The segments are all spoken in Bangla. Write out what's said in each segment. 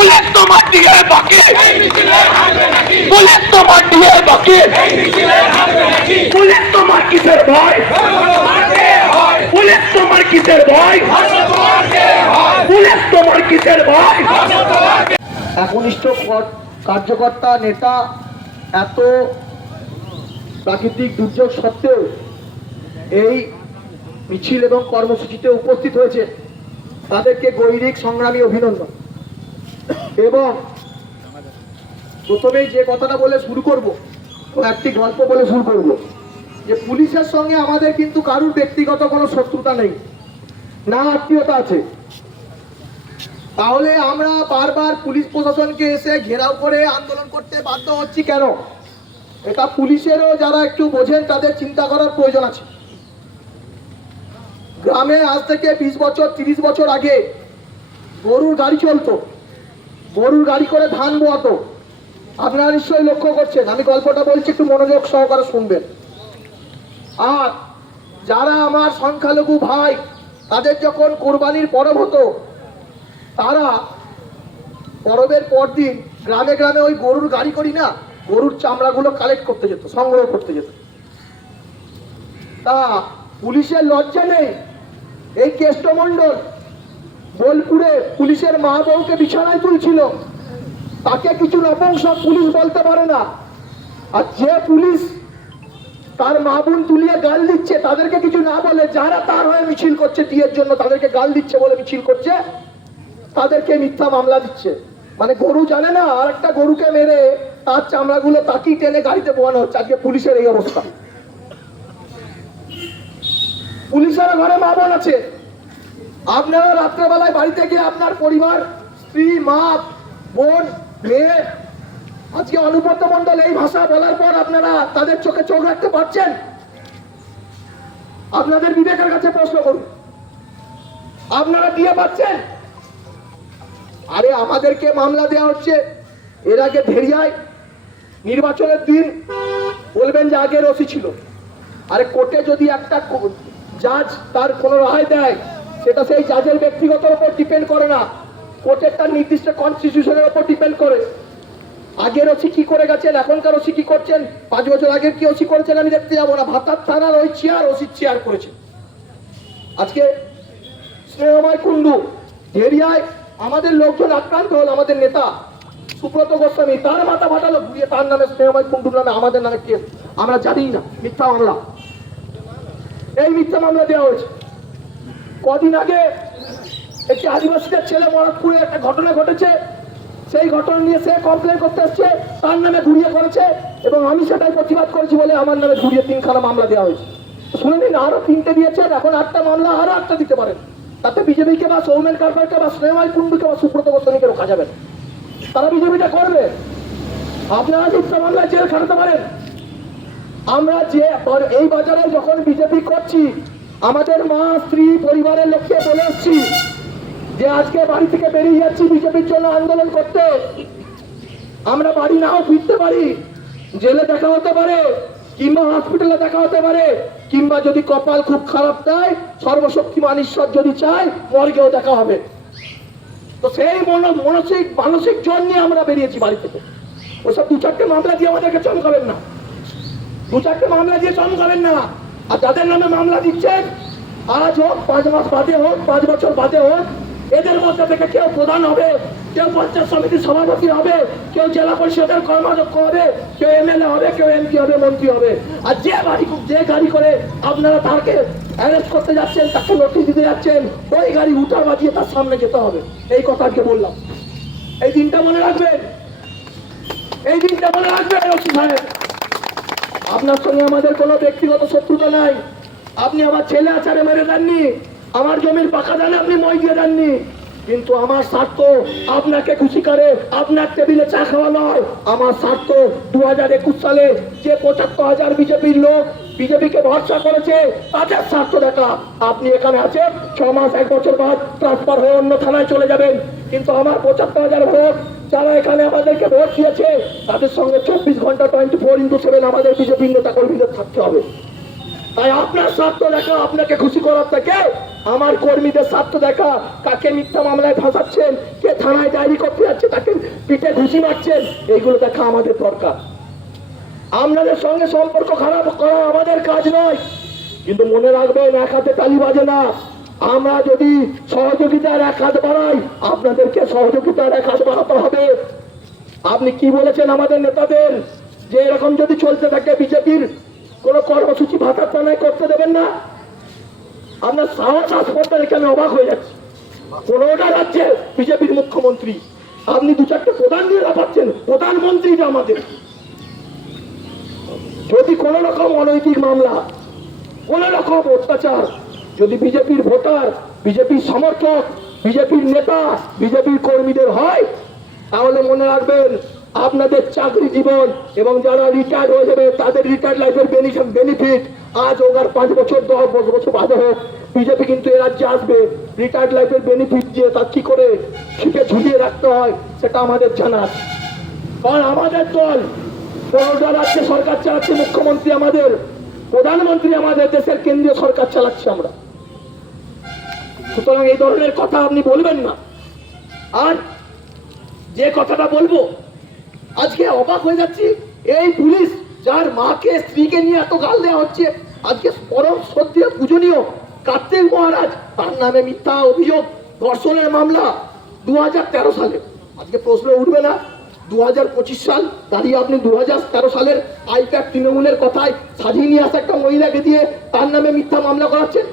পুলিশ তোমার দিকে বাকি, পুলিশ তোমার দিকে বাকি, পুলিশ তোমার কিসের ভয়, পুলিশ তোমার কিসের ভয়, পুলিশ তোমার কিসের ভয়। একনিষ্ঠ কার্যকর্তা নেতা এত প্রাকৃতিক দুর্যোগ সত্ত্বেও এই মিছিল এবং কর্মসূচিতে উপস্থিত হয়েছে, তাদেরকে গৈরিক সংগ্রামী অভিনন্দন। এবং প্রথমেই যে কথাটা বলে শুরু করব, একটি গল্প বলে শুরু করব, যে পুলিশের সঙ্গে আমাদের কিন্তু কারুর ব্যক্তিগত কোনো শত্রুতা নেই, না আত্মীয়তা আছে। তাহলে আমরা বারবার পুলিশ প্রশাসনকে এসে ঘেরাও করে আন্দোলন করতে বাধ্য হচ্ছি কেন? এটা পুলিশেরও যারা একটু বোঝেন তাদের চিন্তা করার প্রয়োজন আছে। গ্রামে আজ থেকে 20 বছর 30 বছর আগে গরুর গাড়ি চলতো, গরুর গাড়ি করে ধান বোয়াতো। আপনারা নিশ্চয়ই লক্ষ্য করছেন, আমি গল্পটা বলছি, একটু মনোযোগ সহকারে শুনবেন। আর যারা আমার সংখ্যালঘু ভাই, তাদের যখন কোরবানির পরব হতো, তারা পরবের পর দিন গ্রামে গ্রামে ওই গরুর গাড়ি করি না, গরুর চামড়াগুলো কালেক্ট করতে যেত, সংগ্রহ করতে যেত। তা পুলিশের লজ্জা নেই? এই কেষ্টমণ্ডল বোলপুরে পুলিশের মা বউকে বিছানায় তুলছিল, তাকে কিছু নপুংসক পুলিশ বলতে পারে না। আর যে পুলিশ তার মা বোন তুলিয়ে গাল দিচ্ছে, তাদেরকে কিছু না বলে যারা তার হয়ে মিছিল করছে বিয়ের জন্য, তাদেরকে গাল দিচ্ছে বলে মিছিল করছে, তাদেরকে মিথ্যা মামলা দিচ্ছে। মানে গরু জানে না, আর একটা গরুকে মেরে তার চামড়াগুলো তাকি টেনে গাড়িতে বোয়ানো হচ্ছে। আজকে পুলিশের এই অবস্থা। পুলিশের ঘরে মা বোন আছে, আপনারা রাত্রেবেলায় বাড়িতে গিয়ে আপনার পরিবার, স্ত্রী, মা, বোন, মেয়ে, আজকে অনুব্রত মণ্ডল এই ভাষা বলার পর আপনারা তাদের চোখে চোখ রাখতে পারছেন? আপনাদের বিবেকের কাছে প্রশ্ন করুন, আপনারা দিয়ে পাচ্ছেন? আরে আমাদেরকে মামলা দেওয়া হচ্ছে। এর আগে ধেরিয়ায় নির্বাচনের দিন বলবেন যে আগের ওসি ছিল। আরে কোর্টে যদি একটা জাজ তার কোনো রায় দেয়, সেটা সেই জাজের ব্যক্তিগত উপর ডিপেন্ড করে না, কোর্টের তার নির্দিষ্ট কনস্টিটিউশনের উপর ডিপেন্ড করে। আগের ওসি কি করে গেছেন, এখনকার ওসি কি করছেন, 5 বছর আগের কি ওসি করেছেন আমি দেখতে যাবো না। ভাতার থানার ওই চেয়ার ওসি চেয়ার করেছে। আজকে স্নেহময় কুণ্ডু ধেরিয়ায় আমাদের লোকজন আক্রান্ত হল, আমাদের নেতা সুব্রত গোস্বামী, তার মাথা ফাটালো ঘুরিয়ে, তার নামে স্নেহময় কুণ্ডুর নামে আমাদের নামে কেস। আমরা জানি না, মিথ্যা মামলা, এই মিথ্যা মামলা দেওয়া হয়েছে। কদিন আগে একটি আদিবাসীদের ছেলে মরদপুরে একটা ঘটনা ঘটেছে, সেই ঘটনা নিয়ে সে কমপ্লেন করতে এসছে, তার নামে ঘুরিয়ে করেছে, এবং আমি সেটাই প্রতিবাদ করেছি বলে আমার নামে ঘুরিয়ে 3খানা মামলা দেওয়া হয়েছে। শুনে নিন, আরো 3টে দিয়েছেন, এখন 8টা মামলা, আরো 8টা দিতে পারেন। তাতে বিজেপিকে বা সৌমেন কারবারকে বা স্নেহময় কুণ্ডুকে বা সুব্রত গোস্বামীকে রোকা যাবে না, তারা বিজেপিটা করবে। আপনারা মিথ্যা মামলায় জেল খাটাতে পারেন। আমরা যে এই বাজারে যখন বিজেপি করছি, আমাদের মা, স্ত্রী, পরিবারের লোককে বলে এসছি যে আজকে বাড়ি থেকে বেরিয়ে যাচ্ছি বিজেপির জন্য আন্দোলন করতে। আমরা বাড়ি নাও ফিরতে পারি, জেলে দেখা হতে পারে, কিংবা হসপিটালে দেখা হতে পারে, কিংবা যদি কপাল খুব খারাপ দেয়, সর্বশক্তিমান ঈশ্বর যদি চায়, মর্গেও দেখা হবে। তো সেই মানসিক জোর নিয়ে আমরা বেরিয়েছি বাড়ি থেকে। ওসব 2-4টে মামলা দিয়ে আমাদেরকে চমকাবেন না, 2-4টে মামলা দিয়ে চমকাবেন না। আর যাদের নামে মামলা দিচ্ছেন, আজ হোক, 5 মাস বাদে হোক, 5 বছর বাদে হোক, এদের মধ্যে থেকে কেউ প্রধান হবে, কেউ পঞ্চায়েত সমিতির সভাপতি হবে, কেউ জেলা পরিষদের কর্মাধ্যক্ষ হবে, কেউ এমএলএ হবে, কেউ এমপি হবে, মন্ত্রী হবে। আর যে গাড়ি করে আপনারা তাকে অ্যারেস্ট করতে যাচ্ছেন, তাকে নোটিশ দিতে যাচ্ছেন, ওই গাড়ি উঠা বাজিয়ে তার সামনে যেতে হবে। এই কথা আজকে বললাম, এই দিনটা মনে রাখবেন, এই দিনটা মনে রাখবেন ওসি সাহেব। আপনার সঙ্গে আমাদের কোনো ব্যক্তিগত শত্রুতা নাই। আপনি আমার ছেলে আচারে মেরে দেননি, আমার জমির পাকা দানে আপনি মই দিয়ে দেননি, কিন্তু আমার স্বার্থ আপনাকে খুশি করে আপনার টেবিলে চা খাওয়া নয়। আমার স্বার্থ 2021 সালে যে 75,000 বিজেপির লোক বিজেপিকে ভরসা করেছে, তাদের স্বার্থ দেখা। আপনি এখানে আছেন, 6 মাস 1 বছর বাদ ট্রান্সফার হয়ে অন্য থানায় চলে যাবেন, কিন্তু আমার 75,000 ভোট যারা এখানে আমাদেরকে ভোট দিয়েছে, তাদের সঙ্গে 24 ঘন্টা 24x7 আমাদের বিজেপির নেতা কর্মীদের থাকতে হবে। তাই আপনার স্বার্থ দেখা, আপনাকে খুশি করার থেকে আমার কর্মীদের স্বার্থ দেখা, কাকে মিথ্যা মামলায় ফাঁসাচ্ছেন, কে থানায় ডায়েরি করতে যাচ্ছে, তাকে পিঠে ঘুষি মারছেন, এইগুলো দেখা আমাদের দরকার। আপনাদের সঙ্গে সম্পর্ক খারাপ করা আমাদের কাজ নয়, কিন্তু মনে রাখবেন এক হাতে তালি বাজে না। আমরা যদি সহযোগিতার এক হাত বাড়াই, আপনাদেরকে সহযোগিতার এক হাত বাড়াতে হবে। আপনি কি বলেছেন আমাদের নেতাদের, যে এরকম যদি চলতে থাকে বিজেপির কোন কর্মসূচি ভাতার থানায় করতে দেবেন না? আপনার সাহস আসপর্দা এখানে অবাক হয়ে যাচ্ছে। কোনোটা রাজ্যে বিজেপির মুখ্যমন্ত্রী, আপনি দু চারটে প্রধান দিয়ে পাচ্ছেন, প্রধানমন্ত্রীটা আমাদের। যদি কোন রকম অনৈতিক মামলা, কোন রকম অত্যাচার যদি বিজেপির ভোটার, বিজেপির সমর্থক, বিজেপির নেতা, বিজেপির কর্মীদের হয়, তাহলে মনে রাখবেন আপনাদের চাকরি জীবন এবং যারা রিটায়ার্ড হয়ে যাবে তাদের রিটায়ার্ড লাইফের বেনিফিট আজ হোক আর 5 বছর 10 বছর বাদে হোক, বিজেপি কিন্তু এ রাজ্যে আসবে। রিটায়ার্ড লাইফের বেনিফিট দিয়ে তা কি করে শিখে ঝুলিয়ে রাখতে হয় সেটা আমাদের জানা আছে। কারণ আমাদের দল 15টা রাজ্যে সরকার চালাচ্ছে, মুখ্যমন্ত্রী আমাদের, প্রধানমন্ত্রী আমাদের, দেশের কেন্দ্রীয় সরকার চালাচ্ছে আমরা। সুতরাং এই ধরনের কথা আপনি বলবেন না। আর যে কথাটা বলবো, আজকে অবাক হয়ে যাচ্ছি, এই পুলিশ যার মাকে স্ত্রীকে নিয়ে এত গাল দেওয়া হচ্ছে, আজকে পরম শ্রদ্ধেয় পূজনীয় কার্তিক মহারাজ, তার নামে মিথ্যা অভিযোগ, ধর্ষণের মামলা 2013 সালে। আজকে প্রশ্ন উঠবে না 2025 সাল দাঁড়িয়ে আপনি 2013 সালের আইপ্যাক তৃণমূলের কথায় সাজিয়ে নিয়ে আসা একটা মহিলাকে দিয়ে তার নামে মিথ্যা মামলা করাচ্ছেন।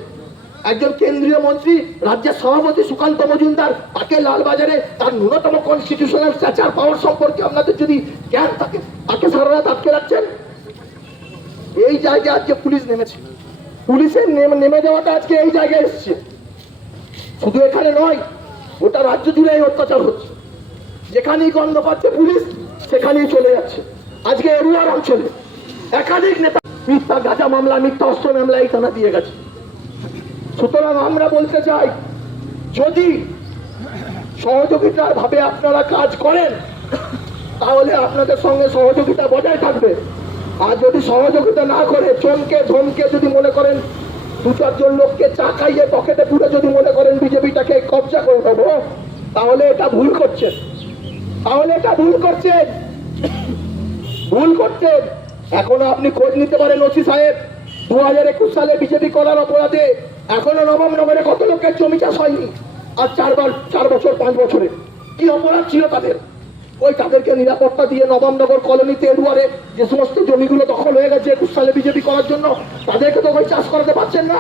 একজন কেন্দ্রীয় মন্ত্রী, রাজ্যের সভাপতি সুকান্ত মজুমদার, তাকে লালবাজারে তার ন্যূনতম কনস্টিটিউশনাল স্ট্যাচার পাওয়ার সম্পর্কে আপনাদের যদি জ্ঞান থাকে, তাকে সারা রাত আটকে রাখছেন। এই জায়গায় আজকে পুলিশ নেমেছে, পুলিশের নেমে যাওয়াটা আজকে এই জায়গায় এসছে। শুধু এখানে নয়, গোটা রাজ্য জুড়ে এই অত্যাচার হচ্ছে। যেখানেই গন্ধ পাচ্ছে পুলিশ সেখানেই চলে যাচ্ছে। আজকে এরুয়ার অঞ্চলে একাধিক নেতা মিথ্যা গাঁজা মামলা, মিথ্যা অস্ত্র মামলা এই থানা দিয়ে গেছে। সুতরাং আমরা বলতে চাই, যদি সহযোগিতার ভাবে আপনারা কাজ করেন তাহলে আপনাদের সঙ্গে সহযোগিতা বজায় থাকবে। আর যদি সহযোগিতা না করে চমকে ধমকে যদি মনে করেন 2-4 জন লোককে চা খাইয়ে পকেটে পুরে যদি মনে করেন বিজেপিটাকে কবজা করে দেবো, তাহলে এটা ভুল করছেন, ভুল করছেন। এখনো আপনি খোঁজ নিতে পারেন ওসি সাহেব, 2021 সালে বিজেপি করার অপরাধে এখনো নবমনগরে কত লোকের জমি চাষ হয়নি। আর 4 বছর 5 বছরে কি অপরাধ ছিল তাদের? ওই তাদেরকে নিরাপত্তা দিয়ে নবমনগর কলোনিতে এডুয়ারে যে সমস্ত জমিগুলো দখল হয়ে গেছে 21 সালে বিজেপি করার জন্য, তাদেরকে তো ওই চাষ করাতে পারছেন না।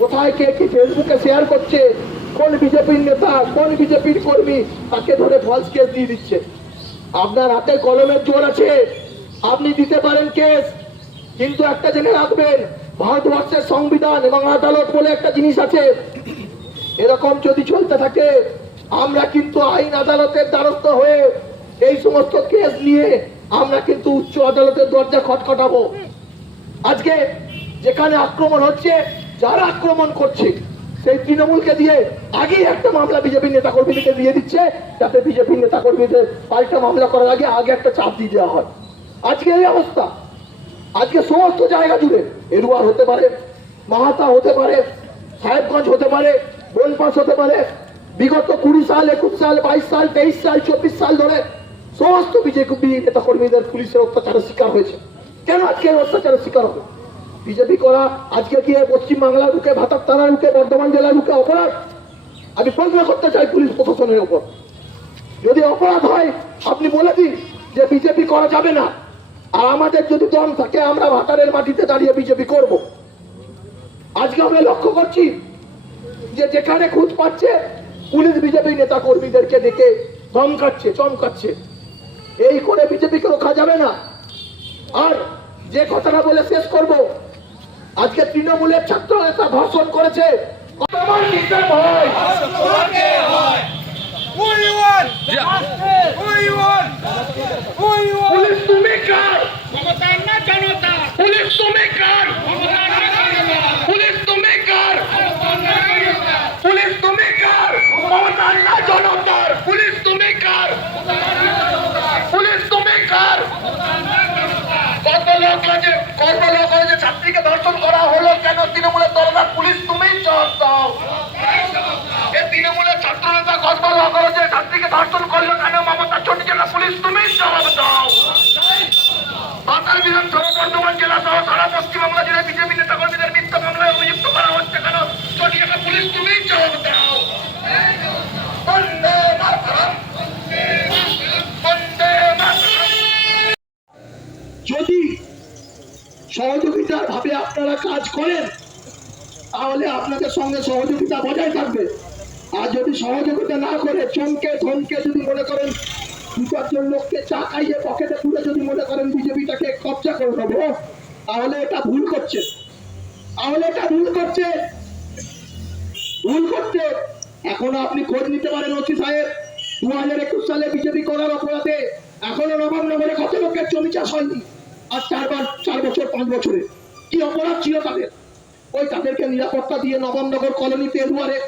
কোথায় কে কি ফেসবুকে শেয়ার করছে, কোন বিজেপির নেতা, কোন বিজেপির কর্মী, তাকে ধরে ফলস কেস দিয়ে দিচ্ছে। আপনার হাতে কলমের জোর আছে, আপনি দিতে পারেন কেস, কিন্তু একটা জেনে রাখবেন, ভারতবর্ষের সংবিধান এবং আদালত বলে একটা জিনিস আছে। এরকম যদি চলতে থাকে আমরা কিন্তু আইন আদালতের দ্বারস্থ হয়ে এই সমস্ত কেস নিয়ে আমরা কিন্তু উচ্চ আদালতের দরজা খটখটাবো। আজকে যেখানে আক্রমণ হচ্ছে, যারা আক্রমণ করছে সেই তৃণমূলকে দিয়ে আগেই একটা মামলা বিজেপি নেতা কর্মীদেরকে দিয়ে দিচ্ছে, যাতে বিজেপি নেতা কর্মীদের পাল্টা মামলা করার আগে একটা চাপ দিয়ে দেওয়া হয়। আজকে এই অবস্থা, আজকে সমস্ত জায়গা জুড়ে এরুয়ার হতে পারে, মাহাতা হতে পারে, সাহেবগঞ্জ হতে পারে, বনপাস হতে পারে, বিগত 20 সাল 21 সাল 22 সাল 23 সাল 24 সাল ধরে সমস্ত বিজেপি নেতা কর্মীদের পুলিশের অত্যাচারের শিকার হয়েছে। কেন আজকে অত্যাচারের শিকার হবে? বিজেপি করা আজকে কি পশ্চিম বাংলার বুকে, ভাতার থানার বুকে, বর্ধমান জেলার বুকে অপরাধ? আমি প্রশ্ন করতে চাই পুলিশ প্রশাসনের উপর, যদি অপরাধ হয় আপনি বলে দিন যে বিজেপি করা যাবে না। আর আমাদের যদি দম থাকে আমরা ভাতারের মাটিতে দাঁড়িয়ে বিজেপি করব। আজকে আমরা লক্ষ্য করছি যে যেখানে খুঁজ পাচ্ছে পুলিশ বিজেপি নেতা কর্মীদেরকে ডেকে ধমকাচ্ছে, চমকাচ্ছে। এই করে বিজেপিকে রোখা যাবে না। আর যে কথাটা বলে শেষ করব, আজকে তৃণমূলের ছাত্র নেতা ভাষণ করেছে, পুলিশ তুমি কার? পুলিশ তুমি কার? পুলিশ তুমি কার? পুলিশ তুমি কার? মমতার না জনতার? পুলিশ তুমি কার? পুলিশ তুমি কার? কত লোক আছে ছাত্রীকে ধর্ষণ ছাত্রীকে ধর্ষণ করলো কেন মমতা চটি জেলা পুলিশ? তুমি জবাব দাও। বাতাল বিধানসভা বর্ধমান জেলা সহ সারা পশ্চিমবাংলা জেলায় বিজেপি নেতা কর্মীদের মিথ্যা মামলায় অভিযুক্ত করা হচ্ছে কেন? চটি জেলা পুলিশ তুমি জবাব দাও। বন্দে মাতরম, বন্দে মাতরম। যদি সহযোগিতার ভাবে আপনারা কাজ করেন তাহলে আপনাদের সঙ্গে সহযোগিতা বজায় থাকবে। আর যদি সহযোগিতা না করে চমকে ধমকে যদি মনে করেন দু চারজন লোককে চা খাইয়ে পকেটে তুলে যদি মনে করেন বিজেপিটাকে কবজা করে দেবো, তাহলে এটা ভুল করছে। ভুল করছে। এখনো আপনি খোঁজ নিতে পারেন ওসি সাহেব, 2021 সালে বিজেপি করার অপরাধে এখনো নবাবনগরে কত লোকের জমি চাষ হয়নি। আর 4 বছর 5 বছরে কি অপরাধ ছিল তাদের? ওই তাদেরকে নিরাপত্তা দিয়ে নবাবনগর কলোনিতে দুয়ারে